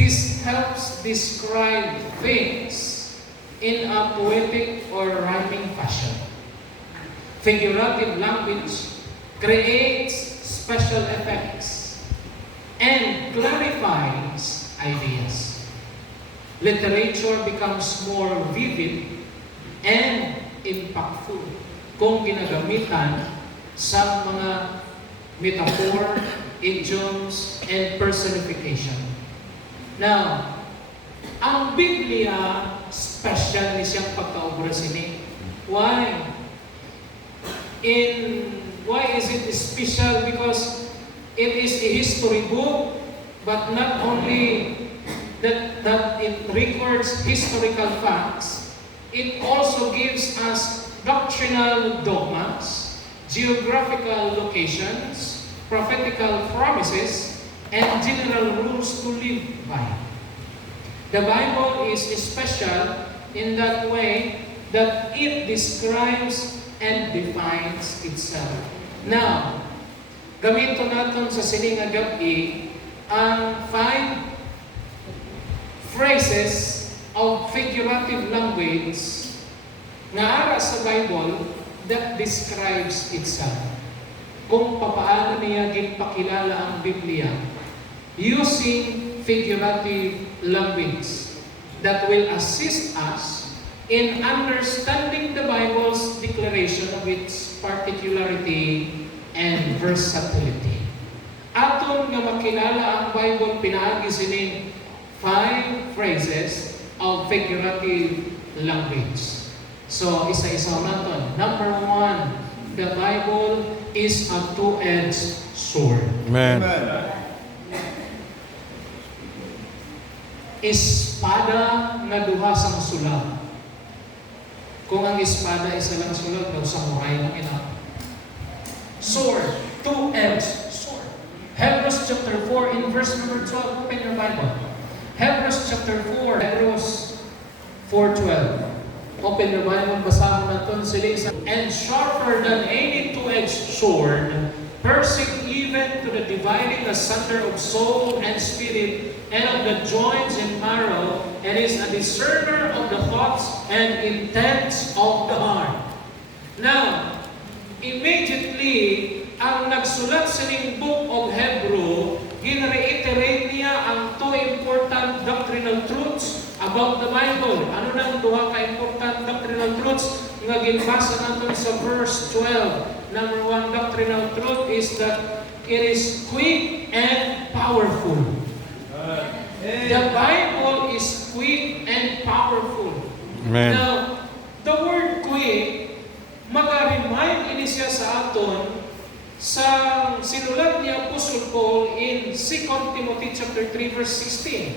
This helps describe things in a poetic or rhyming fashion. Figurative language creates special effects and clarifies ideas. Literature becomes more vivid and impactful kung ginagamitan sa mga metaphor, idioms, and personification. Now, ang Biblia, special ni siyang pagkaobra sini. Why? Why is it special? Because it is a history book, but not only that it records historical facts, it also gives us doctrinal dogmas, geographical locations, prophetical promises, and general rules to live by. The Bible is special in that way that it describes and defines itself. Now, gamito natin sa sining nga gabi ang 5 phrases of figurative language nga ara sa Bible that describes itself. Kung papaano niya ginpakilala ang Biblia using figurative language that will assist us in understanding the Bible's declaration of its particularity and versatility. Aton nga makilala ang Bible, pinaagi sining 5 phrases of figurative language. So, isa-isa natin. Number 1, the Bible is a two-edged sword. Amen. Espada nga duha sang sulab. Kung ang espada isa lang sulab, daw samurai lang ina. Sword, two-edged sword. Hebrews chapter 4 in verse number 12. Open your Bible. Hebrews chapter 4. Hebrews 4:12. Open your Bible. Basahan natin sila. And sharper than any two-edged sword, piercing even to the dividing asunder of soul and spirit, and of the joints and marrow, and is a discerner of the thoughts and intents of the heart. Now, immediately, ang nagsulat sa book of Hebrew, gin-reiterate niya ang 2 important doctrinal truths about the Bible. Ano nang duha ka-important doctrinal truths nga ginbasa natin sa verse 12? Number 1 doctrinal truth is that it is quick and powerful. The Bible is quick and powerful. Amen. Now, the word quick, mag-remind ini siya sa aton sa sinulat ni Apostle Paul in 2 Timothy chapter 3 verse 16.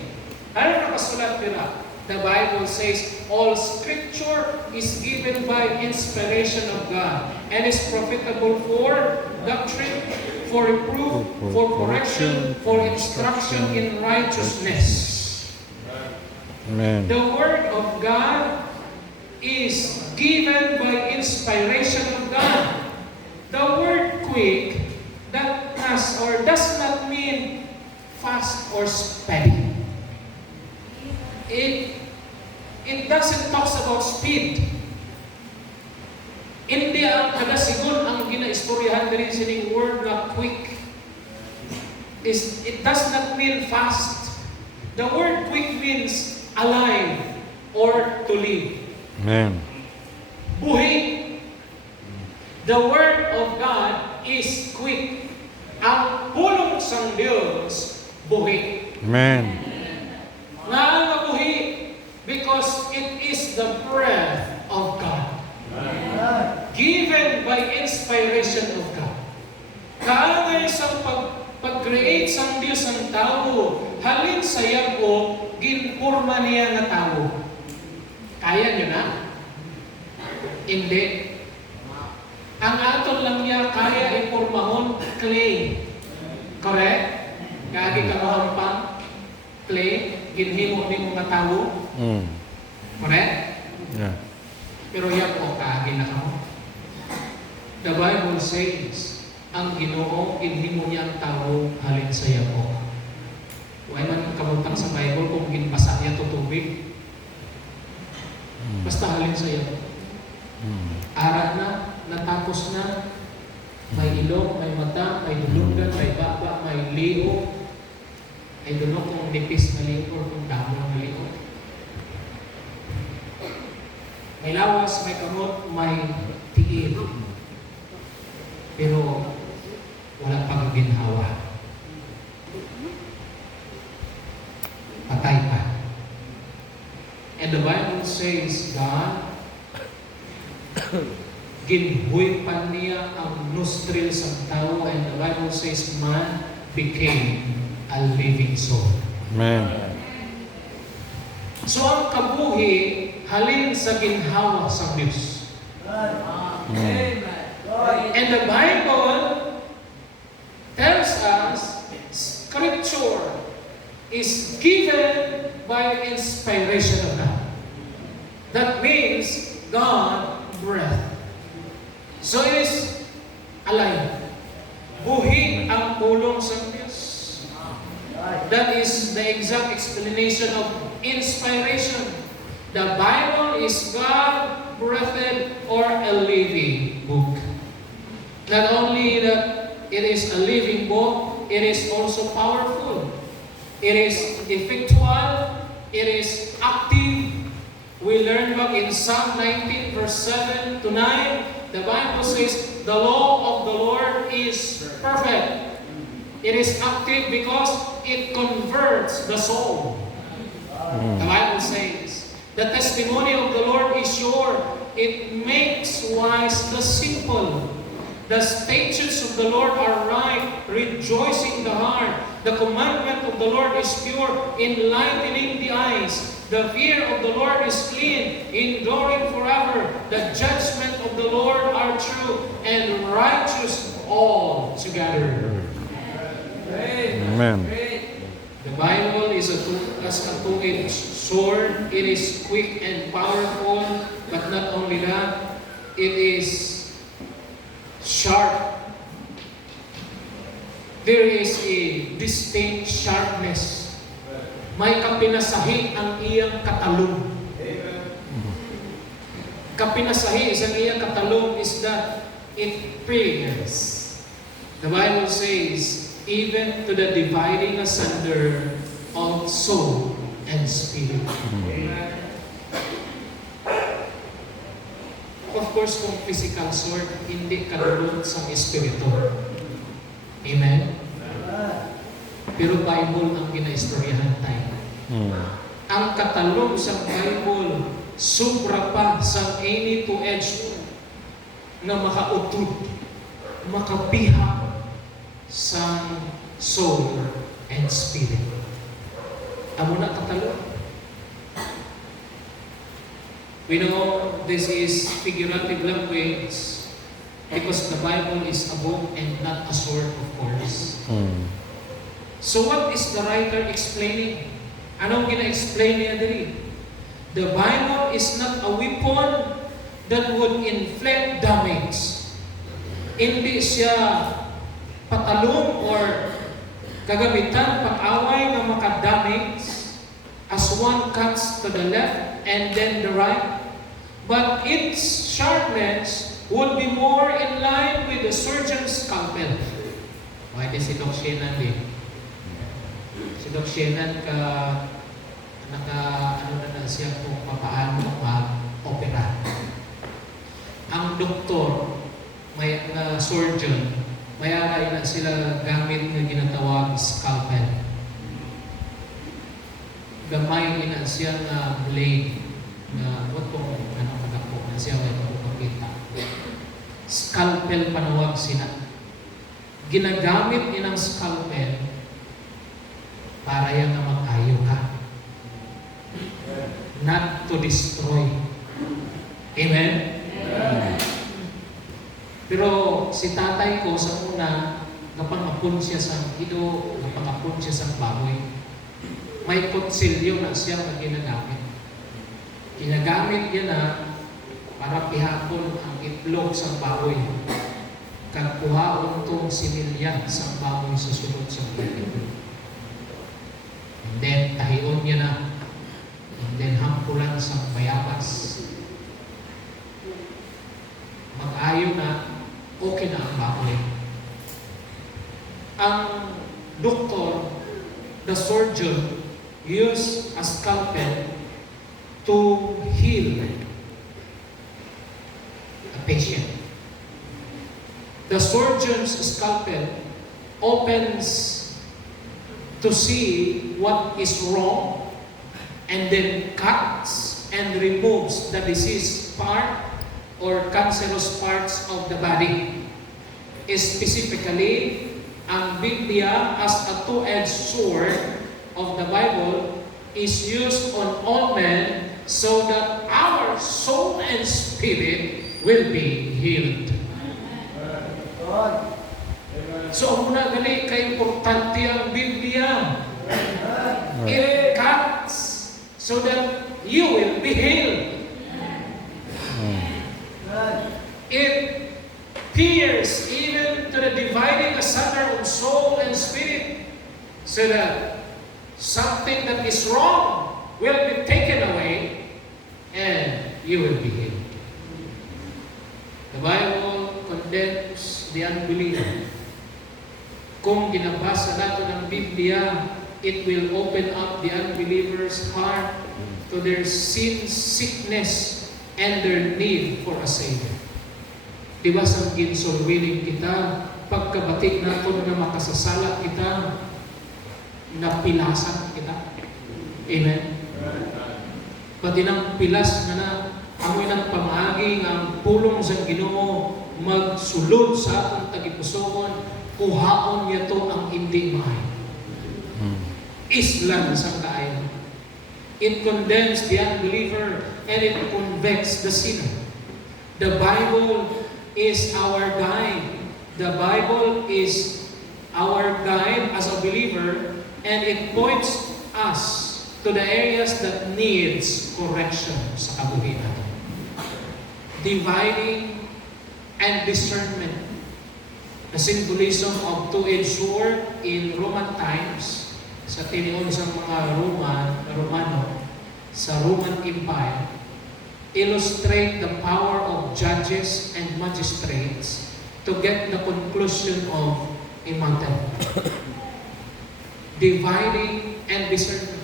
Ano nakasulat nila? The Bible says, all scripture is given by inspiration of God and is profitable for doctrine, for reproof, for correction, for instruction in righteousness. Amen. The Word of God is given by inspiration of God. The word quick that has or does not mean fast or speedy. It doesn't talk about speed. Hindi ang kadasigon ang ginaistoryahan din sining word na quick. It does not mean fast. The word quick means alive or to live. Amen. Buhi. The Word of God is quick. Ang pulong sang Diyos, buhi. Amen. Nga ang buhi because it is the breath of God. Given by inspiration of God. Kaangay sa pag-create sang Diyos ang tao, halin sa yago, ginporma niya nga tao. Kaya nyo na? Hindi. Ang aton lang niya kaya ipormahon clay. Correct? Kagi ka mahampang clay, ginhimo ni mga tao. Correct? Yeah. Pero yan po, kagi na kamo. The Bible says, ang Ginoo ginhimo niya ang tao halin sa yako. Why man kamo butang sa Bible kung ginbasa niya to tubig. Basta halin sa iyo. Ara na, natapos na, may ilong, may mata, may dulungan, may baba, may liho, may dulong kung nipis na liho or kung damo ng liho. May lawas, may kamot, may tiil. Pero walang pagginhawa. Patay pa. And the Bible says, God, ginhuy pa niya ang nostrils ng tao, and the Bible says, man became a living soul. Amen. So ang kabuhi, halin sa ginhawa sa Diyos. And the Bible tells us, Scripture is given by inspiration of God. That means God breath. So it is alive. Buhi ang pulong sa Diyos. That is the exact explanation of inspiration. The Bible is God-breathed or a living book. Not only that it is a living book, it is also powerful. It is effectual. It is active. We learn back in Psalm 19 verse 7 to 9. The Bible says, the law of the Lord is perfect. It is active because it converts the soul. The Bible says, the testimony of the Lord is sure. It makes wise the simple. The statutes of the Lord are right, rejoicing the heart. The commandment of the Lord is pure, enlightening the eyes. The fear of the Lord is clean, enduring forever. The judgment of the Lord are true and righteous all together. Amen. The Bible is as a two-edged sword. It is quick and powerful, but not only that, it is sharp. There is a distinct sharpness. May kapinasahi ang iyang katalong. Kapinasahi is ang iyang katalong is that it pierces. The Bible says, even to the dividing asunder of soul and spirit. Of course, kung physical sword, hindi kadulot sa espiritu. Amen? Pero Bible ang ginaistoryahan tayo. Ang katalog sa Bible, sobra pa sa any two-edged na makautod, makapiha sa soul and spirit. Amo na katalog. We know this is figurative language because the Bible is a book and not a sword, of course. So what is the writer explaining? Anong gina-explain niya diri? The Bible is not a weapon that would inflict damage. Hindi siya patalong or kagamitan pag-away na makadamage as one cuts to the left and then the right. But its sharpness would be more in line with the surgeon's scalpel. Pwede si Doc Shenan din. Si Doc Shenan ano na siya kung paano mag-opera. Ang doktor, may surgeon, mayara na sila gamit na ginatawag scalpel. Gamay na siya na blade na what kung anong pagkapo na siya may pagkakita. Scalpel panawag sila. Ginagamit nilang scalpel para yan na mag-ayo ka. Not to destroy. Amen? Pero si tatay ko sa una, napangapon siya sa ido, napangapon siya sa baboy. May kutsilyo na siya na ginagamit. Ginagamit niya na para pihapon ang itlog sa baboy. Kagkuhaon itong sinilya sa baboy sa sunod sa itlog. And then, the surgeon used a scalpel to heal a patient. The surgeon's scalpel opens to see what is wrong and then cuts and removes the diseased part or cancerous parts of the body. Specifically, ang Biblia as a two-edged sword of the Bible is used on all men so that our soul and spirit will be healed. So, muna gali ka-importante ang Biblia. It cuts so that you will be healed. It pierces even to the dividing asunder of soul and spirit so that something that is wrong will be taken away and you will be healed. The Bible condemns the unbeliever. Kung ginabasa nato ng Biblia, it will open up the unbeliever's heart to their sin, sickness, and their need for a Savior. Diba sa ginsulwiling kita, pagkabatik nato na makasasala kita, napilasan kita. Amen? Pati ng pilas na amoy ng pamaagi ang pulong sa Ginoo magsulod sa atong tagipusoon, kuhaon niya to ang hindi maayo. Islam sa kaayon. It condemns the unbeliever and it convicts the sinner. The Bible is our guide. The Bible is our guide as a believer, and it points us to the areas that needs correction sa kabuhi natin. Dividing and discernment. The symbolism of two-edged sword in Roman times, sa tinion sa mga Romano, sa Roman Empire, illustrate the power of judges and magistrates to get the conclusion of a matter. Dividing and discerning.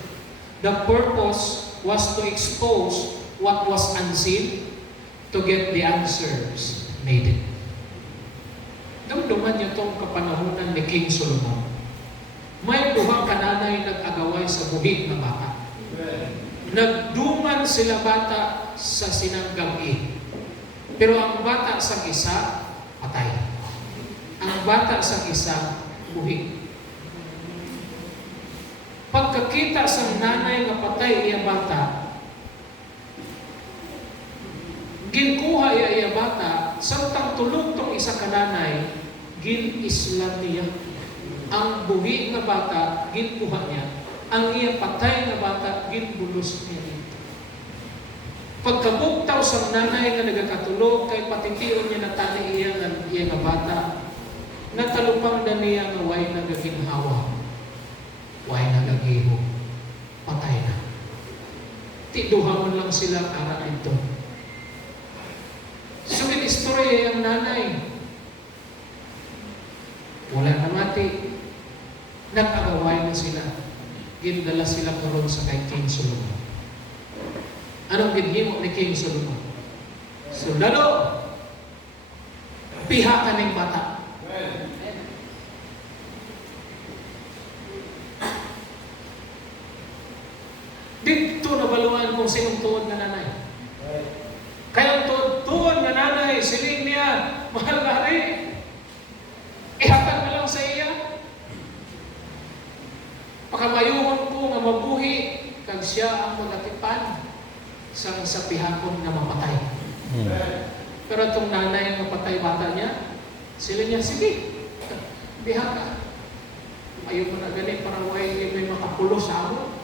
The purpose was to expose what was unseen to get the answers needed. Dumduman niyo itong kapanahunan ni King Solomon. May duhang kananay nag-agaway sa buhig na bata. Nagduman sila bata sa sinanggabi. Pero ang bata sa isa, patay. Ang bata sa isa, buhig. Pagkakita sa nanay nga patay iya bata, ginkuha iya bata, samtang tulog tong isa kananay, gin-islam niya. Ang buhi nga bata, ginkuha niya. Ang iya patay nga bata, ginbulos niya. Pagkabugtaw sa nanay nga nagakatulog, kay patitiyon niya na tani iya nga bata, natalupang na niya nga way nagaginhawa, way nagagiho, patay na. Tiduhamon lang sila para ito. So, in-istorya yung nanay. Wala na mati. Nag-agaway na sila. Ginadala sila karon sa kay King Solomon. Anong ginhimo ni King Solomon? Sundalo! Piha ka ng bata. Dito nabaluan kung sinong tuod na nanay. Kaya tuod na nanay, siling niya, mahal na hari. Ihatag na lang sa iya. Pakamayuhon ko nga mabuhi, kag siya ang magatipan sa pihakon na mapatay. Pero itong nanay ang mapatay bata niya, sila niya, sige, biha ka. Ayaw mo na ganit para may makapulo sa amo.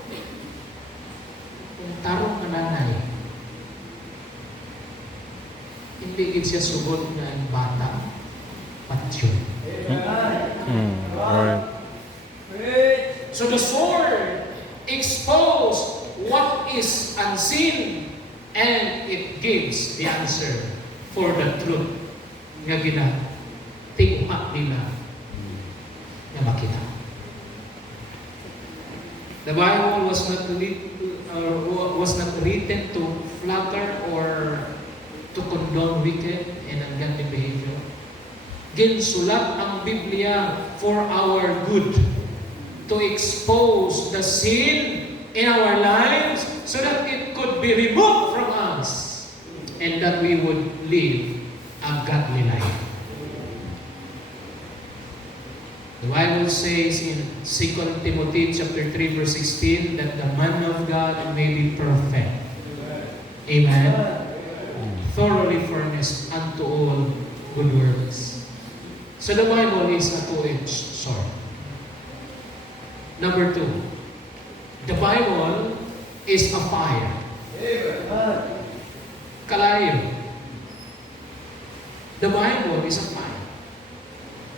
Yung tarong na nanay, hindi gid siya sugod na ang bata, patyo. Right. So the sword exposed what is unseen and it gives the answer for the truth nga tingma nila nga makita. The Bible was not written to flatter or to condone wicked and ungodly behavior. Ginsulat ang Biblia for our good, to expose the sin in our lives so that it could be removed from us and that we would live a godly life. The Bible says in 2 Timothy chapter 3 verse 16 that the man of God may be perfect. Amen. Thoroughly furnished unto all good works. So the Bible is a two-edged sword. Number 2, the Bible is a fire. Kalayo. The Bible is a fire.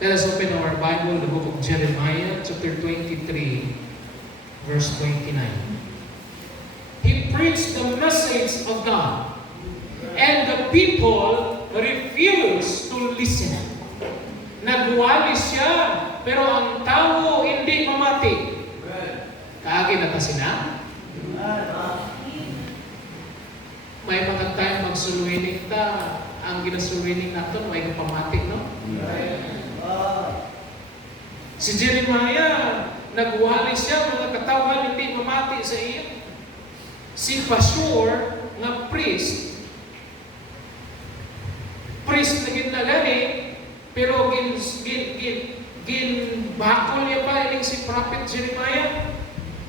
Let us open our Bible, the book of Jeremiah, chapter 23, verse 29. He preached the message of God, and the people refused to listen. Nagwalis siya, pero ang tao hindi mamati. Kaagin na ta sina? May mga tayo magsuluhinig ta, ang ginasuluhinig natin, may kapamati, no? Si Jeremiah, nagwalis siya, mga katawan hindi mamati sa iyo. Si Pashur, nga priest na ginagani, pero ginbakol niya pa ining si Prophet Jeremiah.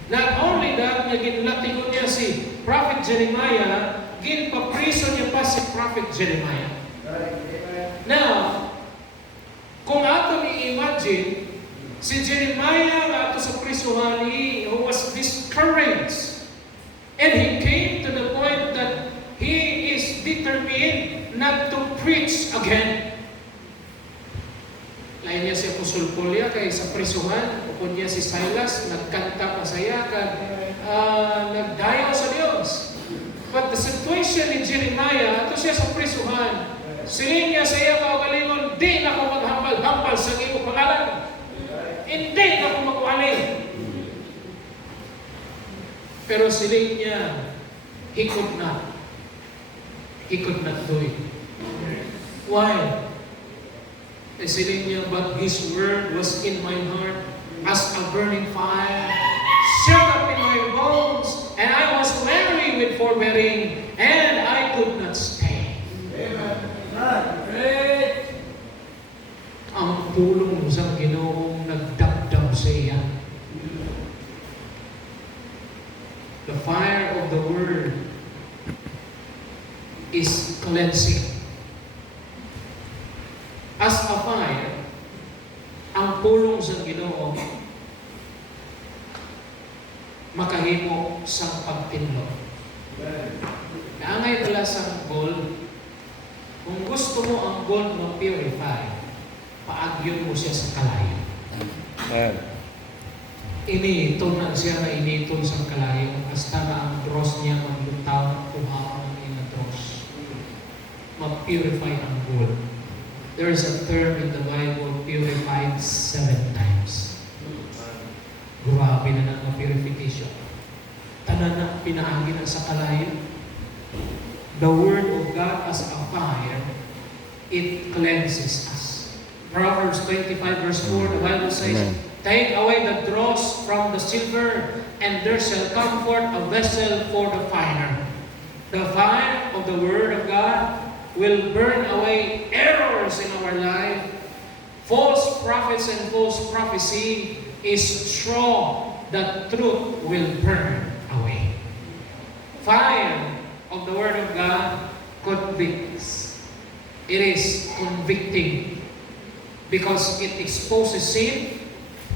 Not only that, ginlatigon niya si Prophet Jeremiah, ginpapriso niya pa si Prophet Jeremiah. Now, kung ato ni-imagine, si Jeremiah nga ato sa prisuhan, he was discouraged. And he came to the point that he is determined not to preach again. Lain niya si Apostol Paul kay sa prisuhan, upod niya si Silas, nagkanta pa saya, nagdayaw sa Diyos. But the situation in Jeremiah, ato siya sa prisuhan, siling niya sa iya kaugalingon, di na ko maghambal-hambal sa iyong pangalan. Hindi na ko magwali. Pero siling niya, he could not do it. Why? Siling niya, but His word was in my heart as a burning fire, shut up in my bones, and I was weary with forbearing, and I could not stay. Ang pulong sa Ginoong nagdamdam sa iya. The fire of the word is cleansing. As a fire, ang pulong sa Ginoo makahimo sa pagtinlo. Naangay pala sa gold. Kung gusto mo ang gold ma-purify, paagyon mo siya sa kalayo. Initol na siya na initol sa kalayo hasta na ang dross niya maglutaw, tuhaw ng ina dross. Ma-purify ang gold. There is a term in the Bible, purified 7 times. Grabe na ng purification. Tanan na pinaagi na sa kalayo. The Word of God as a fire, it cleanses us. Proverbs 25 verse 4, the Bible says, take away the dross from the silver, and there shall come forth a vessel for the fire. The fire of the Word of God will burn away errors in our life. False prophets and false prophecy is strong. The truth will burn away. Fire of the Word of God convicts. It is convicting because it exposes sin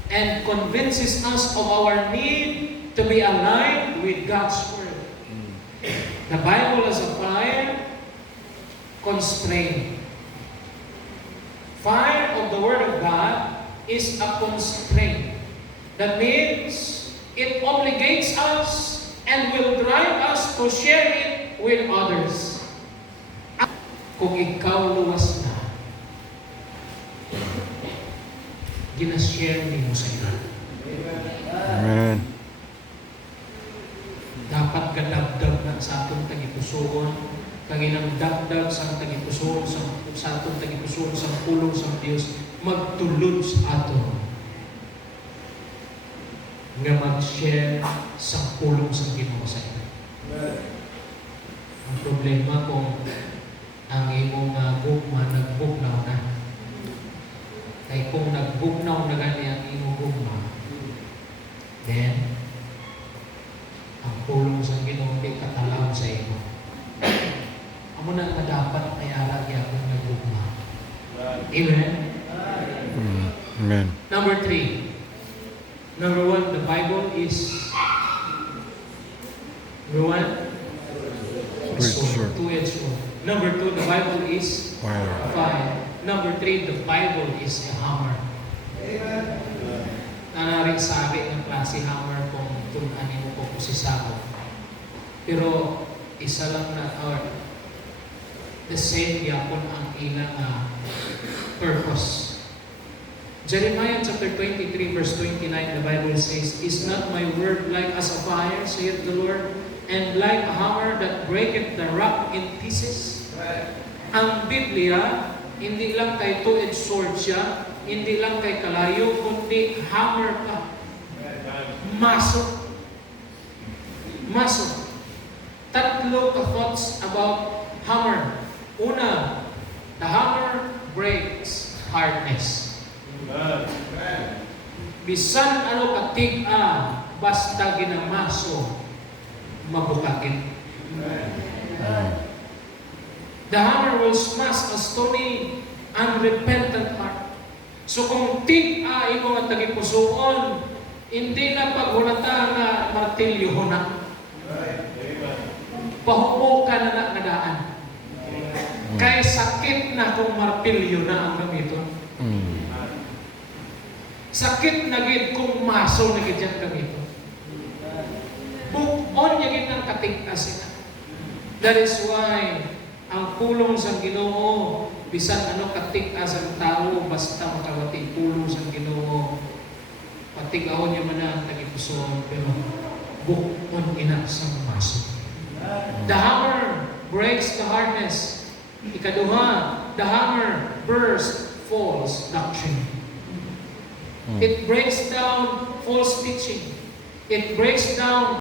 and convinces us of our need to be aligned with God's Word. The Bible as a fire constraint. Fire of the Word of God is a constraint. That means it obligates us and will drive us to share it with others. Kung ikaw luwas na, ginashare mo sa iba. Amen. tagipusoon, kaginang dagdag sa tagipusoon, sa atong tagipusoon, sa pulong sa Dios, magtulod sa aton nga mag-share sa pulong sa Ginoo sa ito. Ang problema kung ang imong gugma nagbugnaw na. Kaya kung nagbugnaw na gani ang imong gugma, then ang pulong sa Ginoo di katalaw sa imo. Amo na nga dapat may ara gyapon nagbugma. Amen. Amen. Number 3. Number 1, the Bible is number 1, Sword. two-edged sword. Number 2, the Bible is Fire. fire. Number 3, the Bible is a hammer. Nanaring sabi ng klase hammer kung tunanin mo po si Sabo. Pero isa lang na, or the same yapon ang ilang purpose. Jeremiah chapter 23 verse 29, the Bible says, "Is not my word like as a fire, saith the Lord, and like a hammer that breaketh the rock in pieces?" Ang Biblia, hindi lang kay two-edged sword siya, hindi lang kay kalayo, kundi hammer pa. Maso. Maso. Tatlo ka thoughts about hammer. Una, the hammer breaks hardness. Bisan ano katig-a, basta ginamaso, mabukagin. The hammer will smash a stony, unrepentant heart. So kung tig-a imo nga tagipusoon, hindi na paghulata nga martilyo na. Pahubo ka na nadaan. Kay sakit na kung martilyo na ang gamiton. Sakit na gid kung maso na gid yan gamiton. Bukon niya gid ng katig-as na. That is why ang pulong sa Ginoo, bisan ano katig-as ang tao, basta makawati pulong sa Ginoo. Patig-awon niya man ang tagipusoon, pero bukon ina sa maso. The hammer breaks the hardness. Ikaduha, the hammer bursts false doctrine. It breaks down false teaching. It breaks down